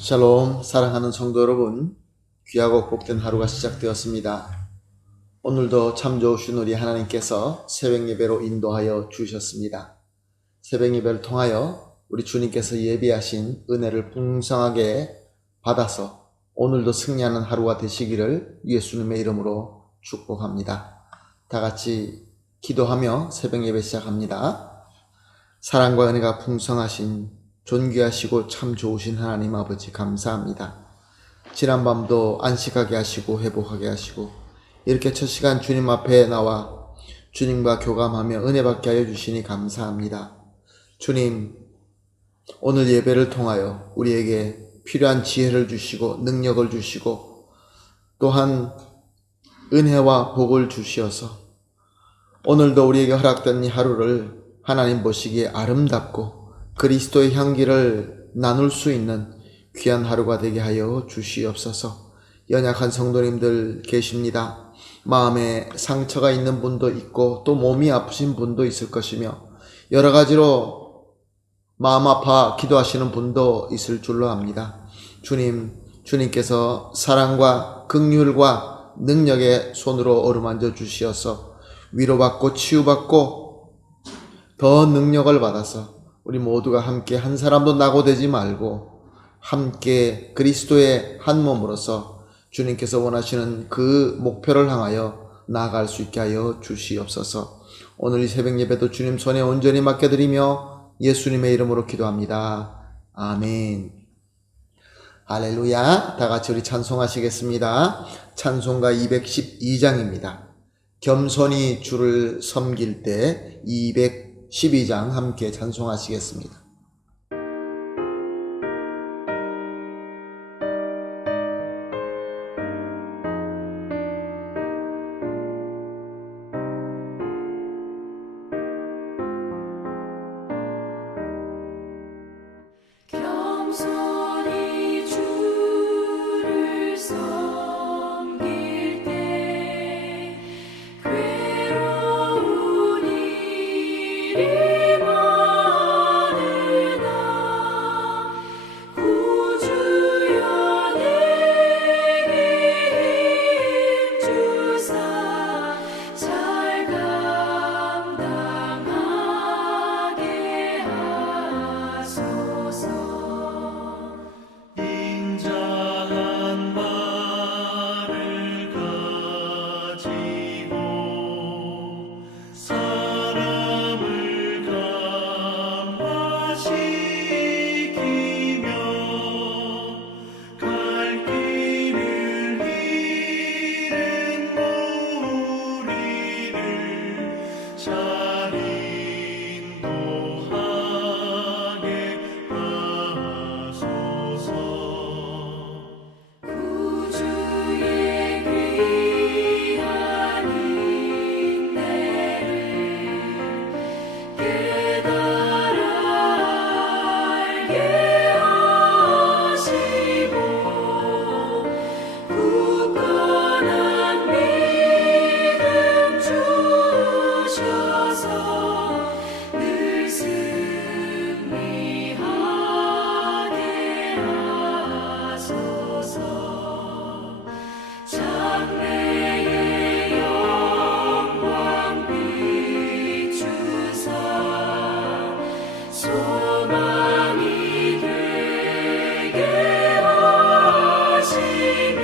샬롬, 사랑하는 성도 여러분, 귀하고 복된 하루가 시작되었습니다. 오늘도 참 좋으신 우리 하나님께서 새벽 예배로 인도하여 주셨습니다. 새벽 예배를 통하여 우리 주님께서 예비하신 은혜를 풍성하게 받아서 오늘도 승리하는 하루가 되시기를 예수님의 이름으로 축복합니다. 다 같이 기도하며 새벽 예배 시작합니다. 사랑과 은혜가 풍성하신 존귀하시고 참 좋으신 하나님 아버지 감사합니다. 지난밤도 안식하게 하시고 회복하게 하시고 이렇게 첫 시간 주님 앞에 나와 주님과 교감하며 은혜 받게 하여 주시니 감사합니다. 주님, 오늘 예배를 통하여 우리에게 필요한 지혜를 주시고 능력을 주시고 또한 은혜와 복을 주시어서 오늘도 우리에게 허락된 이 하루를 하나님 보시기에 아름답고 그리스도의 향기를 나눌 수 있는 귀한 하루가 되게 하여 주시옵소서. 연약한 성도님들 계십니다. 마음에 상처가 있는 분도 있고 또 몸이 아프신 분도 있을 것이며 여러 가지로 마음 아파 기도하시는 분도 있을 줄로 압니다. 주님께서 사랑과 긍휼과 능력의 손으로 어루만져 주시어서 위로받고 치유받고 더 능력을 받아서 우리 모두가 함께 한 사람도 낙오되지 말고 함께 그리스도의 한 몸으로서 주님께서 원하시는 그 목표를 향하여 나아갈 수 있게 하여 주시옵소서. 오늘 이 새벽 예배도 주님 손에 온전히 맡겨드리며 예수님의 이름으로 기도합니다. 아멘. 할렐루야. 다 같이 우리 찬송하시겠습니다. 찬송가 212장입니다. 겸손히 주를 섬길 때 212장 함께 찬송하시겠습니다. 겸손히 주를 섬길 때 괴로운 일이 많으나 구주여 내게 힘주사 잘 감당하게 하소서. 인자한 말을 가지고 사람을 감화시키며 갈 길을 잃은 무리를 잘 인도하게 하소서. 구주의 귀한 인내를 깨달아 알게 하시고 굳건한 믿음 주셔서 늘 승리하게 하소서. 장래의 영광 비추사 소망이 되게 하시며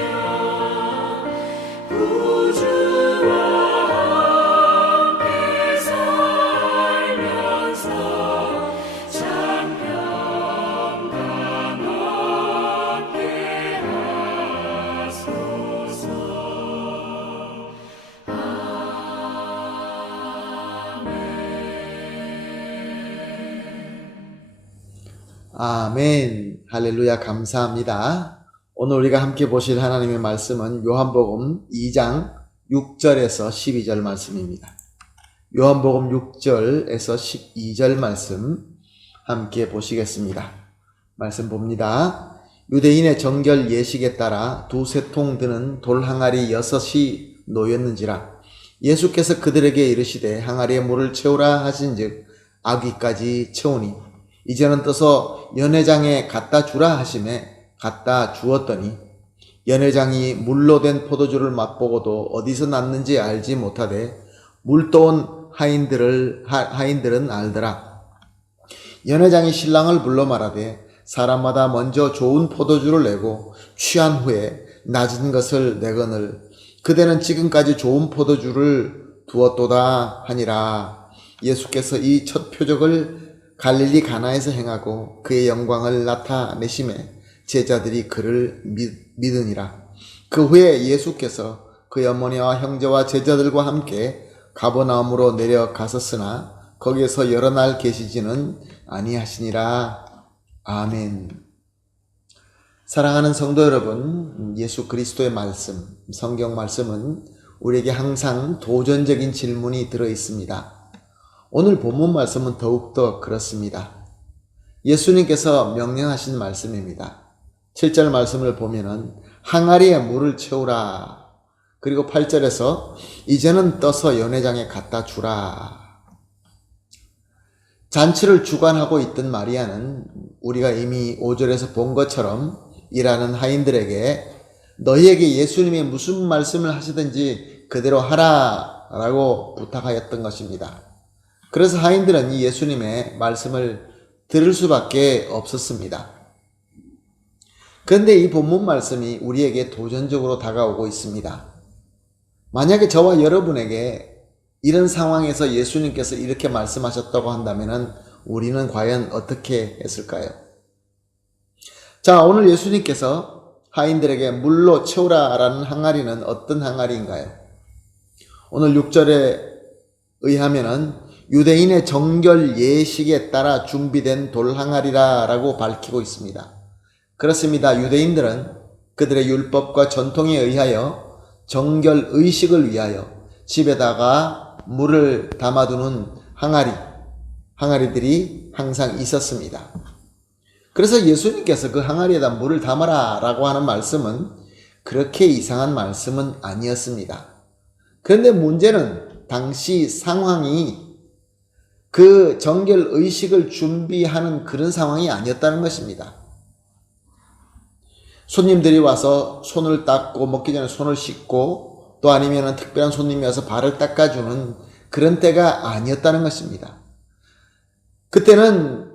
구주와 함께 살면서 장평강 얻게 하소서. 아멘. 할렐루야. 감사합니다. 오늘 우리가 함께 보실 하나님의 말씀은 요한복음 2장 6절에서 12절 말씀입니다. 요한복음 6절에서 12절 말씀 함께 보시겠습니다. 말씀 봅니다. 유대인의 정결 예식에 따라 두세 통 드는 돌 항아리 6이 놓였는지라 예수께서 그들에게 이르시되 항아리에 물을 채우라 하신즉 아귀까지 채우니 이제는 떠서 연회장에 갖다 주라 하시매 갖다 주었더니 연회장이 물로 된 포도주를 맛보고도 어디서 났는지 알지 못하되 물떠온 하인들은 알더라. 연회장이 신랑을 불러 말하되 사람마다 먼저 좋은 포도주를 내고 취한 후에 낮은 것을 내거늘 그대는 지금까지 좋은 포도주를 두었도다 하니라. 예수께서 이 첫 표적을 갈릴리 가나에서 행하고 그의 영광을 나타내심에 제자들이 그를 믿으니라. 그 후에 예수께서 그의 어머니와 형제와 제자들과 함께 가버나움으로 내려가셨으나 거기에서 여러 날 계시지는 아니하시니라. 아멘. 사랑하는 성도 여러분, 예수 그리스도의 말씀, 성경 말씀은 우리에게 항상 도전적인 질문이 들어 있습니다. 오늘 본문 말씀은 더욱더 그렇습니다. 예수님께서 명령하신 말씀입니다. 7절 말씀을 보면은 항아리에 물을 채우라. 그리고 8절에서 이제는 떠서 연회장에 갖다 주라. 잔치를 주관하고 있던 마리아는 우리가 이미 5절에서 본 것처럼 일하는 하인들에게 너희에게 예수님이 무슨 말씀을 하시든지 그대로 하라 라고 부탁하였던 것입니다. 그래서 하인들은 이 예수님의 말씀을 들을 수밖에 없었습니다. 그런데 이 본문 말씀이 우리에게 도전적으로 다가오고 있습니다. 만약에 저와 여러분에게 이런 상황에서 예수님께서 이렇게 말씀하셨다고 한다면 우리는 과연 어떻게 했을까요? 자, 오늘 예수님께서 하인들에게 물로 채우라 라는 항아리는 어떤 항아리인가요? 오늘 6절에 의하면은 유대인의 정결 예식에 따라 준비된 돌 항아리라 라고 밝히고 있습니다. 그렇습니다. 유대인들은 그들의 율법과 전통에 의하여 정결 의식을 위하여 집에다가 물을 담아두는 항아리들이 항상 있었습니다. 그래서 예수님께서 그 항아리에다 물을 담아라 라고 하는 말씀은 그렇게 이상한 말씀은 아니었습니다. 그런데 문제는 당시 상황이 그 정결 의식을 준비하는 그런 상황이 아니었다는 것입니다. 손님들이 와서 손을 닦고 먹기 전에 손을 씻고 또 아니면 특별한 손님이 와서 발을 닦아주는 그런 때가 아니었다는 것입니다. 그때는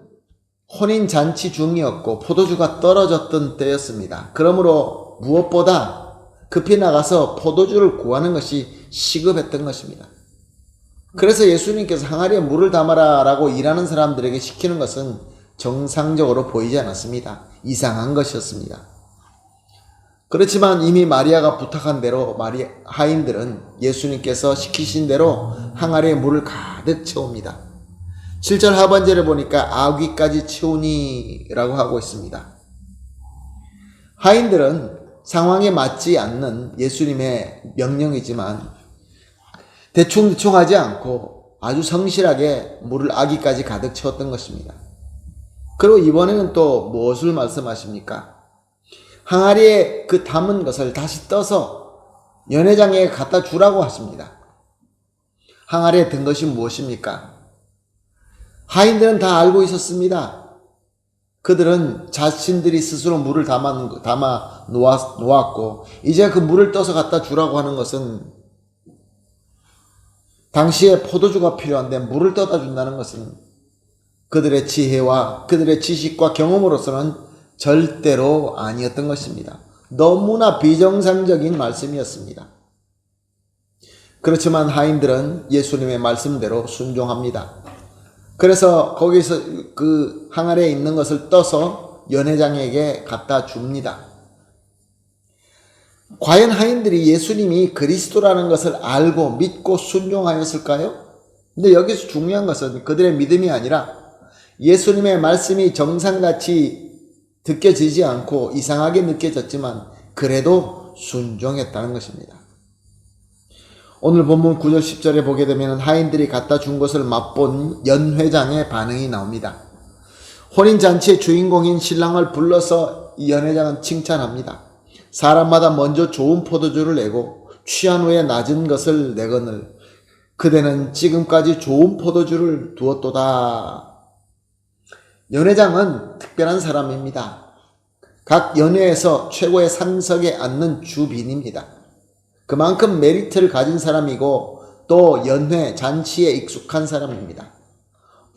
혼인잔치 중이었고 포도주가 떨어졌던 때였습니다. 그러므로 무엇보다 급히 나가서 포도주를 구하는 것이 시급했던 것입니다. 그래서 예수님께서 항아리에 물을 담아라 라고 일하는 사람들에게 시키는 것은 정상적으로 보이지 않았습니다. 이상한 것이었습니다. 그렇지만 이미 마리아가 부탁한 대로 하인들은 예수님께서 시키신 대로 항아리에 물을 가득 채웁니다. 7절 하반절에 보니까 아귀까지 채우니 라고 하고 있습니다. 하인들은 상황에 맞지 않는 예수님의 명령이지만 대충 하지 않고 아주 성실하게 물을 아귀까지 가득 채웠던 것입니다. 그리고 이번에는 또 무엇을 말씀하십니까? 항아리에 그 담은 것을 다시 떠서 연회장에 갖다 주라고 하십니다. 항아리에 든 것이 무엇입니까? 하인들은 다 알고 있었습니다. 그들은 자신들이 스스로 물을 담아 놓았고 이제 그 물을 떠서 갖다 주라고 하는 것은 당시에 포도주가 필요한데 물을 떠다 준다는 것은 그들의 지혜와 그들의 지식과 경험으로서는 절대로 아니었던 것입니다. 너무나 비정상적인 말씀이었습니다. 그렇지만 하인들은 예수님의 말씀대로 순종합니다. 그래서 거기서 그 항아리에 있는 것을 떠서 연회장에게 갖다 줍니다. 과연 하인들이 예수님이 그리스도라는 것을 알고 믿고 순종하였을까요? 근데 여기서 중요한 것은 그들의 믿음이 아니라 예수님의 말씀이 정상같이 느껴지지 않고 이상하게 느껴졌지만 그래도 순종했다는 것입니다. 오늘 본문 9절 10절에 보게 되면 하인들이 갖다 준 것을 맛본 연회장의 반응이 나옵니다. 혼인잔치의 주인공인 신랑을 불러서 이 연회장은 칭찬합니다. 사람마다 먼저 좋은 포도주를 내고 취한 후에 낮은 것을 내거늘 그대는 지금까지 좋은 포도주를 두었도다. 연회장은 특별한 사람입니다. 각 연회에서 최고의 상석에 앉는 주빈입니다. 그만큼 메리트를 가진 사람이고 또 연회, 잔치에 익숙한 사람입니다.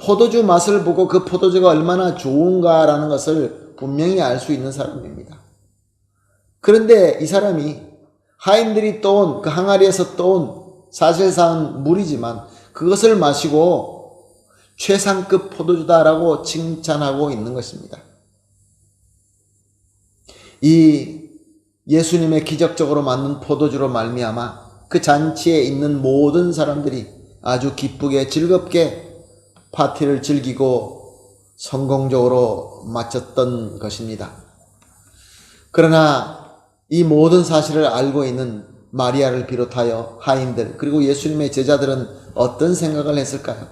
포도주 맛을 보고 그 포도주가 얼마나 좋은가라는 것을 분명히 알 수 있는 사람입니다. 그런데 이 사람이 하인들이 떠온 그 항아리에서 떠온 사실상 물이지만 그것을 마시고 최상급 포도주다라고 칭찬하고 있는 것입니다. 이 예수님의 기적적으로 만든 포도주로 말미암아 그 잔치에 있는 모든 사람들이 아주 기쁘게 즐겁게 파티를 즐기고 성공적으로 마쳤던 것입니다. 그러나 이 모든 사실을 알고 있는 마리아를 비롯하여 하인들 그리고 예수님의 제자들은 어떤 생각을 했을까요?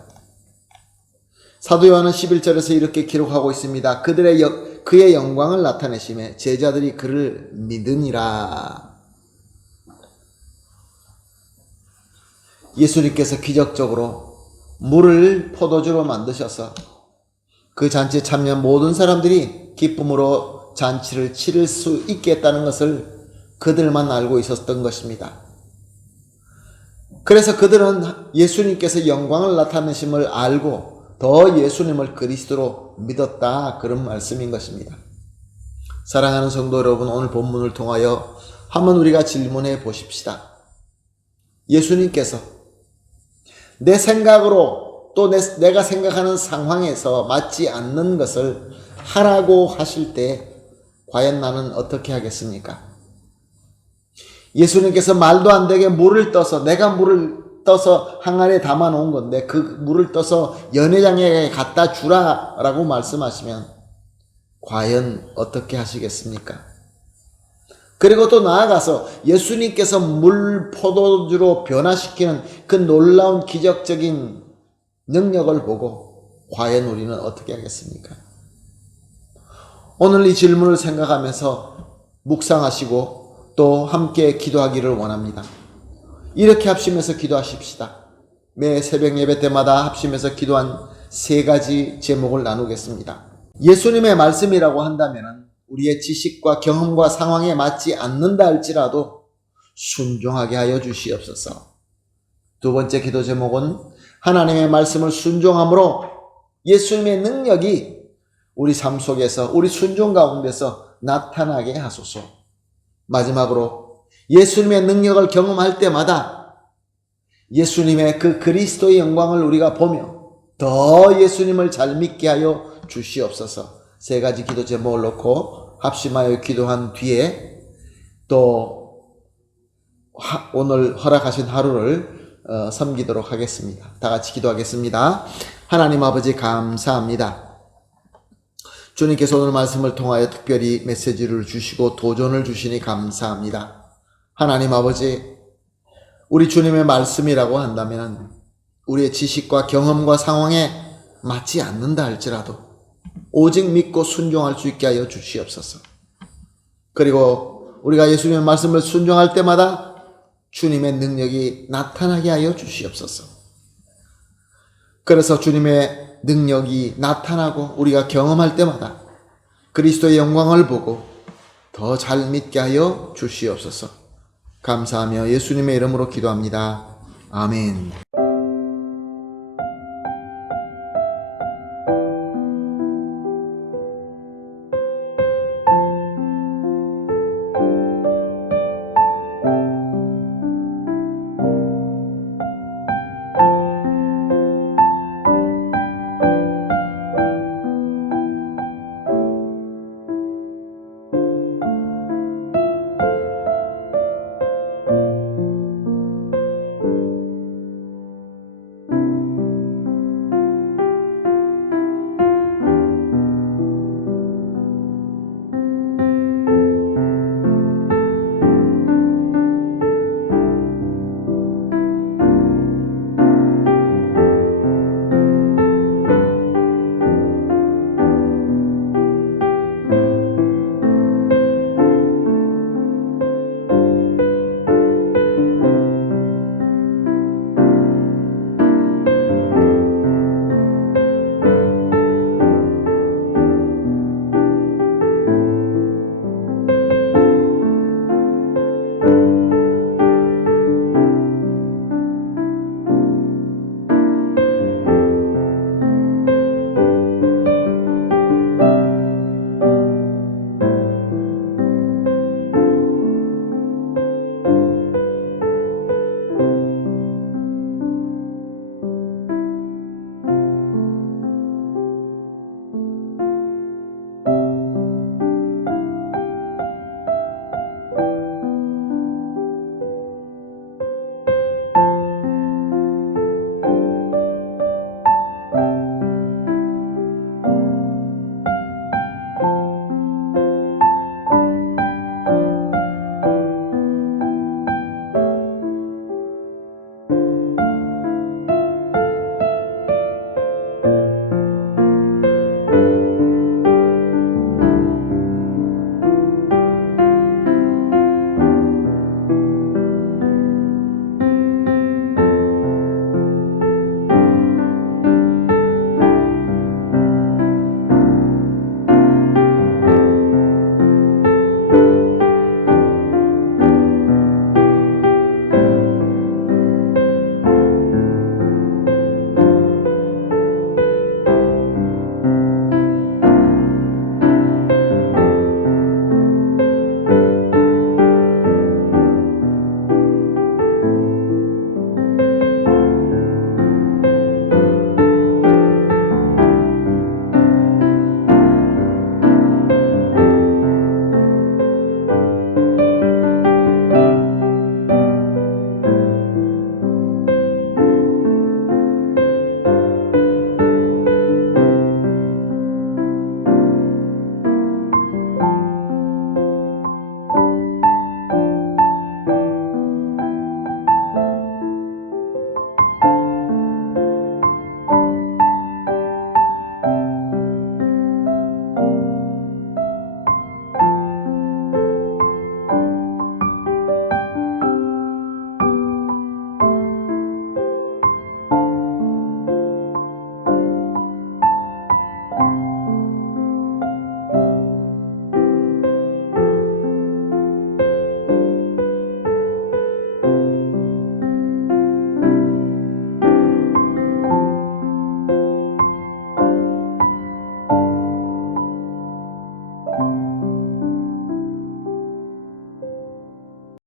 사도 요한은 11절에서 이렇게 기록하고 있습니다. 그의 영광을 나타내심에 제자들이 그를 믿으니라. 예수님께서 기적적으로 물을 포도주로 만드셔서 그 잔치에 참여한 모든 사람들이 기쁨으로 잔치를 치를 수 있게 했다는 것을 그들만 알고 있었던 것입니다. 그래서 그들은 예수님께서 영광을 나타내심을 알고 더 예수님을 그리스도로 믿었다, 그런 말씀인 것입니다. 사랑하는 성도 여러분, 오늘 본문을 통하여 한번 우리가 질문해 보십시다. 예수님께서 내 생각으로 또 내가 생각하는 상황에서 맞지 않는 것을 하라고 하실 때 과연 나는 어떻게 하겠습니까? 예수님께서 말도 안 되게 물을 떠서, 내가 물을 떠서 항아리에 담아 놓은 건데 그 물을 떠서 연회장에 갖다 주라 라고 말씀하시면 과연 어떻게 하시겠습니까? 그리고 또 나아가서 예수님께서 물 포도주로 변화시키는 그 놀라운 기적적인 능력을 보고 과연 우리는 어떻게 하겠습니까? 오늘 이 질문을 생각하면서 묵상하시고 또 함께 기도하기를 원합니다. 이렇게 합심해서 기도하십시다. 매 새벽 예배 때마다 합심해서 기도한 3가지 제목을 나누겠습니다. 예수님의 말씀이라고 한다면 우리의 지식과 경험과 상황에 맞지 않는다 할지라도 순종하게 하여 주시옵소서. 2번째 기도 제목은 하나님의 말씀을 순종함으로 예수님의 능력이 우리 삶 속에서, 우리 순종 가운데서 나타나게 하소서. 마지막으로 예수님의 능력을 경험할 때마다 예수님의 그 그리스도의 영광을 우리가 보며 더 예수님을 잘 믿게 하여 주시옵소서. 3가지 기도 제목을 놓고 합심하여 기도한 뒤에 또 오늘 허락하신 하루를 섬기도록 하겠습니다. 다 같이 기도하겠습니다. 하나님 아버지 감사합니다. 주님께서 오늘 말씀을 통하여 특별히 메시지를 주시고 도전을 주시니 감사합니다. 하나님 아버지, 우리 주님의 말씀이라고 한다면 우리의 지식과 경험과 상황에 맞지 않는다 할지라도 오직 믿고 순종할 수 있게 하여 주시옵소서. 그리고 우리가 예수님의 말씀을 순종할 때마다 주님의 능력이 나타나게 하여 주시옵소서. 그래서 주님의 능력이 나타나고 우리가 경험할 때마다 그리스도의 영광을 보고 더 잘 믿게 하여 주시옵소서. 감사하며 예수님의 이름으로 기도합니다. 아멘.